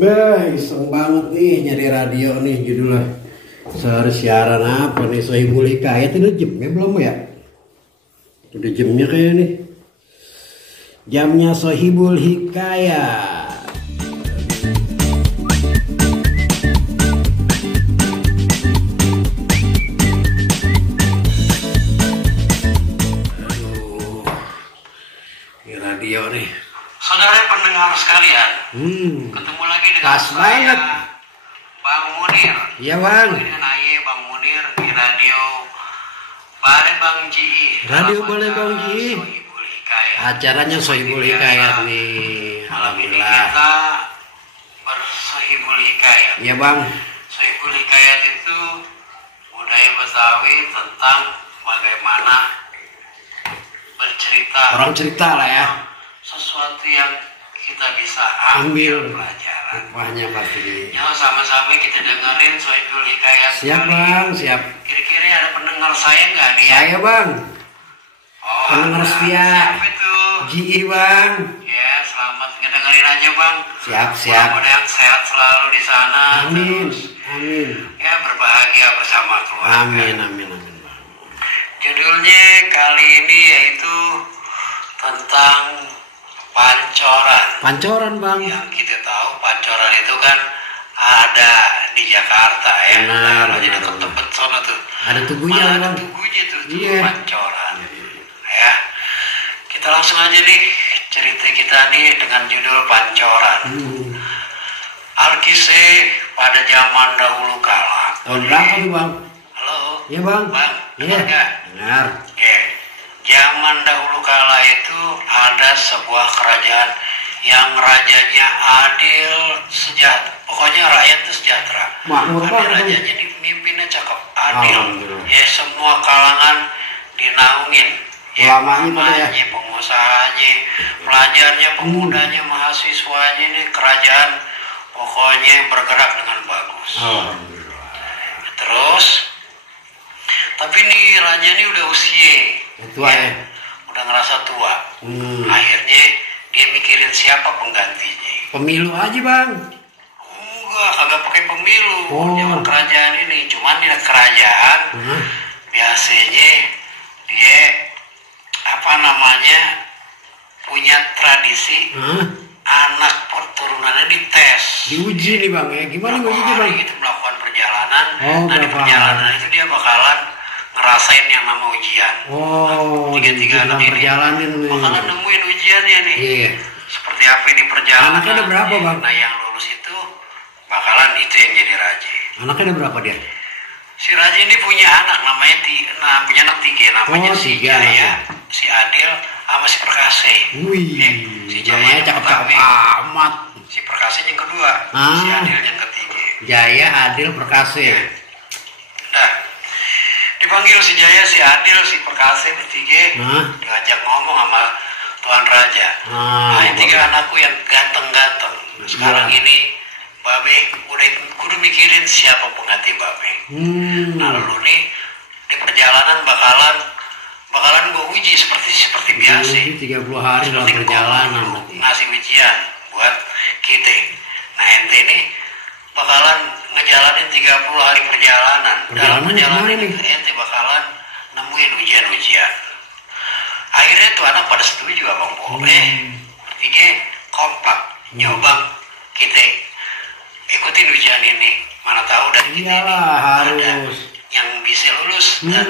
Iseng banget nih nyari radio nih judulnya. Seharus siaran apa nih? Sohibul Hikayat itu jamnya belum ya? Udah jamnya kayak nih. Jamnya Sohibul Hikayat. Aduh, ini radio nih. Saudara pendengar sekalian, ketemu lagi dengan Pas banget. Bang Munir. Iya bang. Dengan Aye Bang Munir di radio Balembang GI. Radio Balembang GI. Sohibul Hikayat. Acaranya Sohibul Hikayat nih. Malam ini Alhamdulillah. kita bersohibul hikayat. Iya bang. Sohibul Hikayat itu budaya Betawi tentang bagaimana bercerita. Orang cerita lah ya. Sesuatu yang kita bisa Ambil ambil pelajaran. Wahnya pasti. Ya sama-sama kita dengerin Sohibul Hikayat. Siap bang, siap. Kira-kira ada pendengar saya nggak nih? Saya bang. Oh, Pendengar setia. Siapa itu? GI bang. Ya, selamat ngedengerin aja bang. Siap, siap. Mudah-mudahan sehat selalu di sana. Amin, Terus, amin. ya berbahagia bersama keluarga. Amin, amin, amin bang. Judulnya kali ini yaitu tentang pancoran. Pancoran bang. Yang kita tahu pancoran itu kan ada di Jakarta ya. Benar, Jadi benar, dekat benar. tempat sana tuh. Ada tubuhnya Malah bang. ada tubuhnya tuh, Iya. pancoran. Ya, kita langsung aja nih cerita kita nih dengan judul pancoran. Alkisah pada zaman dahulu kala. Tahun berapa tuh bang? Halo. Iya bang. Bang, Iya. dengar nggak? Dengar. Oke. Zaman dahulu kala itu ada sebuah kerajaan yang rajanya adil, sejahtera. Pokoknya rakyat itu sejahtera. Makmur Tapi banget, Bang. rajanya ini pemimpinnya cakep, adil. Alhamdulillah. Ya semua kalangan dinaungin. Ulamanya pada ya? Ulamanya, pengusahanya, pelajarnya, pemudanya, mahasiswanya ini kerajaan pokoknya bergerak dengan bagus. Alhamdulillah. Terus, tapi nih raja ini udah usia, Tua ya. udah ngerasa tua. Akhirnya dia mikirin siapa penggantinya. Pemilu aja bang. Enggak, kagak pakai pemilu. Oh. Zaman kerajaan ini, cuman di kerajaan biasanya dia apa namanya punya tradisi anak turunannya dites. Diuji nih bang ya. Gimana ujinya bang? Itu melakukan perjalanan. Oh, Nah di berapa perjalanan hari? itu dia bakalan ngerasain yang nama ujian. Oh, Tiga-tiga dalam anak ini perjalanan nih. bakalan nemuin ujiannya nih. Iya. Seperti apa ini perjalanan. Anaknya ada berapa, Bang? Nah yang lulus itu bakalan itu yang jadi raja. Anaknya ada berapa dia? Si raja ini punya anak namanya punya anak tiga namanya Oh, si tiga Jaya, anaknya. si Adil, sama si Perkasa. Wih, Si namanya Jaya yang cakep-cakep pertama, amat. si Perkasa yang kedua, si Adil yang ketiga. Jaya, Adil, Perkasa. Nah, dipanggil si Jaya, si Adil, si Perkasa bertiga, diajak ngomong sama Tuan Raja. Nah, tiga anakku yang ganteng-ganteng. Sekarang ini Babe udah kudu mikirin siapa pengganti Babe. Nah, lu nih di perjalanan bakalan gue uji seperti biasa. 30 hari dalam Seperti perjalanan. gua berarti. ngasih ujian buat kita. Nah, ente ini bakalan ngejalanin 30 hari perjalanan. Dalam Perjalanan perjalanan kemana itu ente bakalan nemuin ujian-ujian. Akhirnya tuh anak pada setuju abang boleh. Bertiga kompak nyobang kita ikutin ujian ini. Mana tahu dari kita ini Iyalah, ada harus. yang bisa lulus dan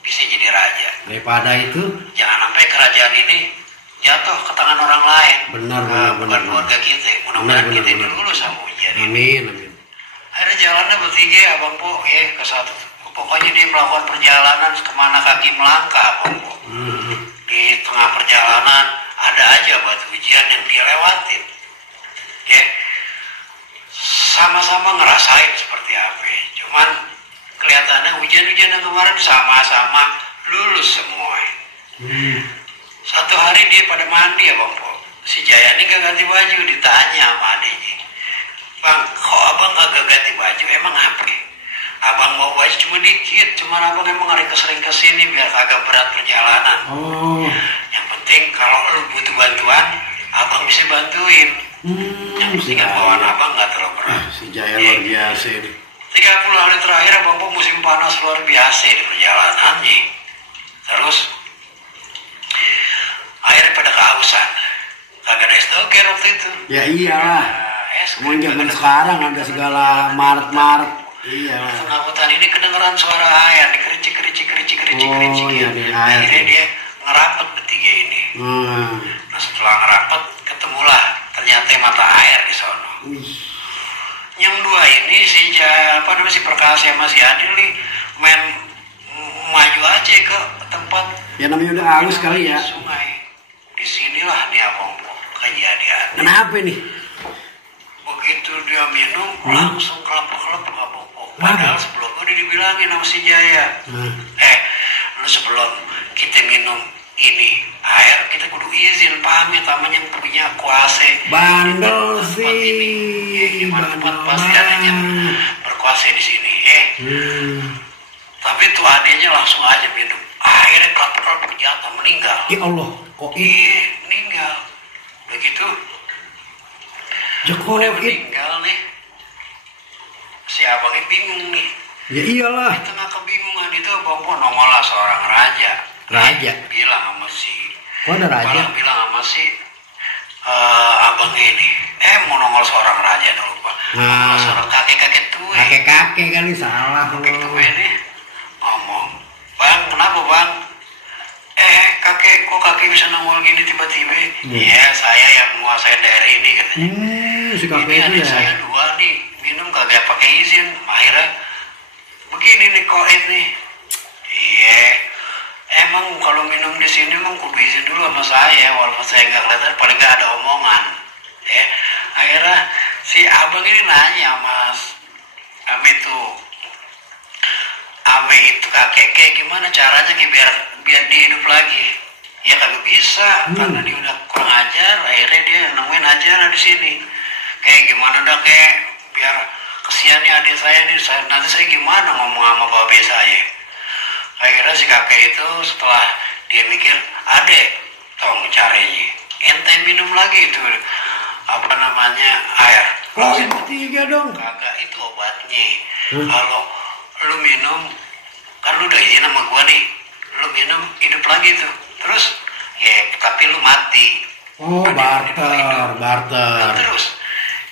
bisa jadi raja. Daripada itu, Jangan sampai kerajaan ini jatuh ke tangan orang lain. Benar, Bukan benar. keluarga kita. Mudah-mudahan Benar, kita benar. lulus sama ujian ini. amin, amin. Akhirnya jalannya bertiga abang po ya ke satu. Pokoknya dia melakukan perjalanan kemana kaki melangkah abang po. Di tengah perjalanan ada aja batu ujian yang dia lewatin. Ya, sama-sama ngerasain seperti apa. Cuman kelihatannya ujian-ujian yang kemarin sama-sama lulus semua. Satu hari dia pada mandi ya bang po. Si Jaya ini gak ganti baju, ditanya sama adiknya. Bang, kok abang gak ganti baju? Emang apa? Abang mau baju cuma dikit, cuman abang emang hari kesering kesini biar kagak berat perjalanan. Oh, Yang penting kalau lu butuh bantuan, abang bisa bantuin. Yang tingkat bawaan abang nggak terlalu berat. Si Jaya luar biasa ini. 30 hari terakhir abang pun musim panas luar biasa di perjalanannya. Terus akhirnya pada kehausan. Kagak ada es doger waktu itu. Ya iyalah. Mau zaman sekarang ada segala Maret. Iya. Tengah hutan ini kedengeran suara air, dikericik. Iya, akhirnya dia ngerapet bertiga ini. Nah setelah ngerapet ketemulah ternyata mata air di sono. Yang dua ini si Perkasa sama si Adil nih main maju aja ke tempat. Ya namanya udah halus kali ya. Sungai. Disinilah dia kejadian. Kenapa nih? Begitu dia minum langsung kelep-kelep mabuk. Padahal sebelum udah dibilangin sama si Jaya. Lu sebelum kita minum ini air kita kudu izin pamit sama yang punya kuasa. Bandel sih. Di mana tempat pasti adanya berkuasa di sini. Tapi tuh adanya langsung aja minum. Akhirnya kelep-kelep jatuh meninggal. Ya Allah, kok meninggal. Begitu. Udah meninggal nih. Si abangnya bingung nih. Ya iyalah. Di tengah kebingungan itu abang nongol seorang raja. Bilang sama si. Kok ada raja? Bilang sama si abang ini. Mau nongol seorang raja dulu pak. Seorang kakek tua. Kakek kali salah. Kakek tua ini ngomong. Bang kenapa bang? Kakek bisa nongol gini tiba-tiba? Iya saya yang menguasai daerah ini katanya. Si kakek ini itu ada ya. Saya dua nih minum kagak pakai izin. Akhirnya begini nih koin nih. Iya. Emang kalau minum di sini emang kudu izin dulu sama saya walaupun saya nggak kelihatan paling nggak ada omongan. Ya. Akhirnya si abang ini nanya mas Ame itu kakek kayak gimana caranya biar dia hidup lagi. Ya kagak bisa karena dia udah kurang ajar. Akhirnya dia nemuin ajar di sini. Kayak gimana dah kayak biar kesiannya adik saya nih. Nanti saya gimana ngomong sama babe saya. Akhirnya si kakek itu setelah dia mikir, adek tolong caranya. Ente minum lagi itu air. Yang ketiga dong. Kagak itu obatnya. Kalau lu minum kan lu udah izin sama gua nih. Lu minum hidup lagi tuh. Terus ya tapi lu mati. Barter. Nah, terus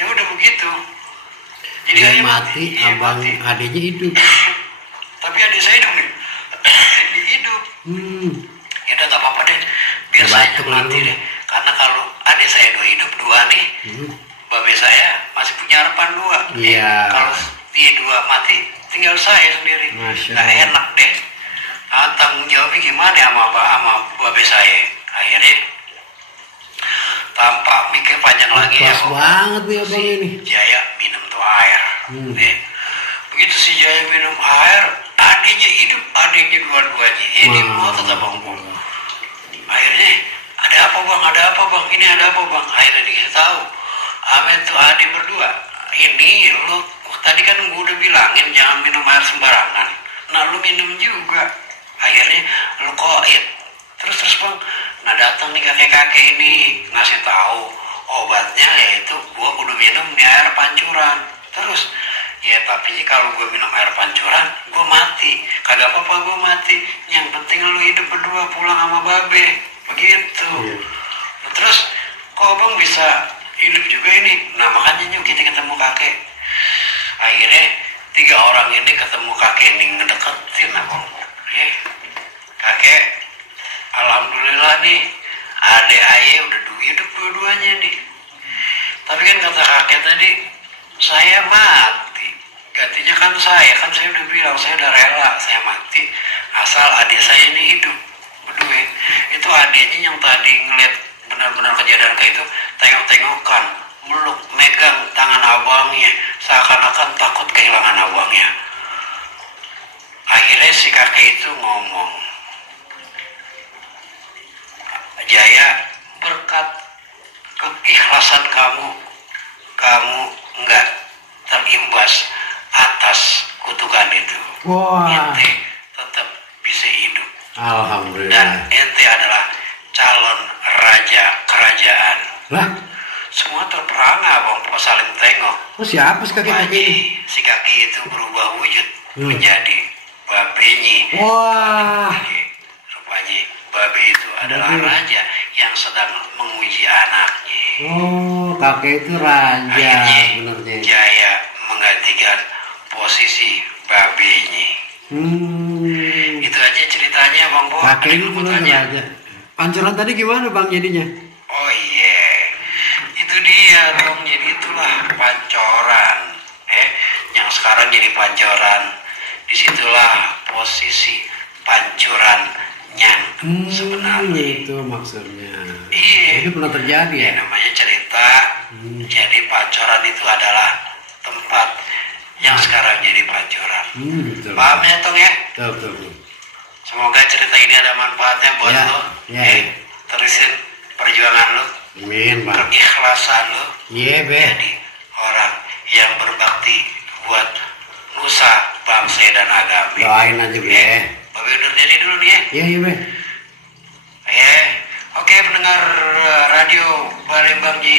ya udah begitu. Jadi dia mati, abang adiknya hidup. Tapi adik saya hidup nih. Dia hidup. Ya udah nggak apa-apa deh. Biar saya mati deh. Karena kalau adik saya dua nih, babe saya masih punya harapan dua. Iya. Kalau dia dua mati, tinggal saya sendiri. Nggak enak deh. Tanggung jawabnya gimana sama babe saya. Akhirnya tanpa mikir panjang lagi ya. Banget nih abang ini. Jaya minum tuh air. Begitu si Jaya minum air, adiknya hidup, adiknya dua-duanya. Dia mau tetap bangun. Akhirnya ada apa bang? Ini ada apa bang? Akhirnya dikasih tahu. Amin tuh adik berdua. Ini lu tadi kan gue udah bilangin jangan minum air sembarangan. Nah lu minum juga. Akhirnya lu koin. Terus bang. Nah datang nih kakek-kakek ini ngasih tahu obatnya yaitu gua kudu minum di air pancuran. Terus ya tapi sih kalau gua minum air pancuran gua mati. Kagak apa-apa gua mati. Yang penting lu hidup berdua pulang sama babe. Begitu. Terus kok abang bisa hidup juga ini? Nah makanya nyuk kita ketemu kakek. Akhirnya 3 orang ini ketemu kakek ini ngedeketin abang. Kakek alhamdulillah nih adek ayah udah hidup dua-duanya nih. Tapi kan kata kakek tadi saya mati gantinya kan saya udah bilang saya udah rela saya mati asal adik saya ini hidup berdua. Itu adiknya yang tadi ngeliat benar-benar kejadian kayak itu tengok-tengokan meluk megang tangan abangnya seakan-akan takut kehilangan abangnya. Akhirnya si kakek itu ngomong, Jaya berkat keikhlasan kamu enggak terimbas atas kutukan itu. Ente tetap bisa hidup. Alhamdulillah. Dan ente adalah calon raja kerajaan. Lah? Semua semua terperangah bang, pas saling tengok. Oh siapa si kakek-kakek? Si kaki itu berubah wujud menjadi babenyi. Wah. Rupanya babe itu adalah raja yang sedang menguji anaknya. Oh, kakek itu raja. Akhirnya Jaya menggantikan posisi babenyi. Itu aja ceritanya bang Bo. Kakek itu raja. Pancoran tadi gimana bang jadinya? Oh iya, itu dia dong. Jadi itulah pancoran. Yang sekarang jadi pancoran. Disitulah posisi pancurannya sebenarnya. Itu maksudnya. Iya. Itu pernah terjadi ya? Namanya cerita. Jadi pancoran itu adalah tempat yang sekarang jadi pancoran. Paham ya Tong ya? Betul. Semoga cerita ini ada manfaatnya buat lo. Terusin perjuangan lo. Amin, Bang. Keikhlasan lo. Iya, Be. Jadi orang yang berbakti buat nusa, bangsa dan agama. Doain aja, Be. Babe undur diri dulu nih ya. Iya, Be. Oke, pendengar radio Palembang Ji.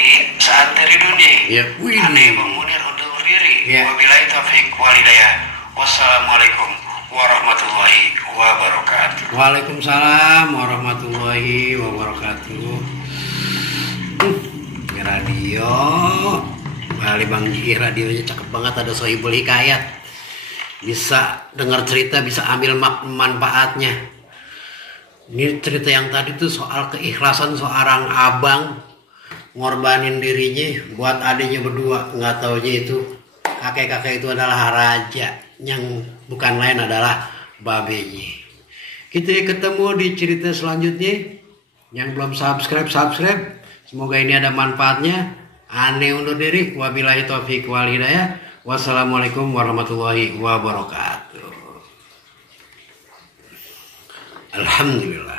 Di saat dari dunia. Iya. Aneh Bang Munir undur diri. Wabillahi taufiq walhidayah. Wassalamualaikum warahmatullahi wabarakatuh. Waalaikumsalam warahmatullahi wabarakatuh. Ini radio Bali Bang Ji, radionya cakep banget, ada Sohibul Hikayat. Bisa dengar cerita, bisa ambil manfaatnya. Ini cerita yang tadi tuh soal keikhlasan seorang abang ngorbanin dirinya buat adiknya berdua. Nggak taunya itu kakek-kakek itu adalah raja, yang bukan lain adalah babenya. Kita ketemu di cerita selanjutnya. Yang belum subscribe. Semoga ini ada manfaatnya. Aneh undur diri. Wabillahi taufiq wal hidayah. Wassalamualaikum warahmatullahi wabarakatuh. Alhamdulillah.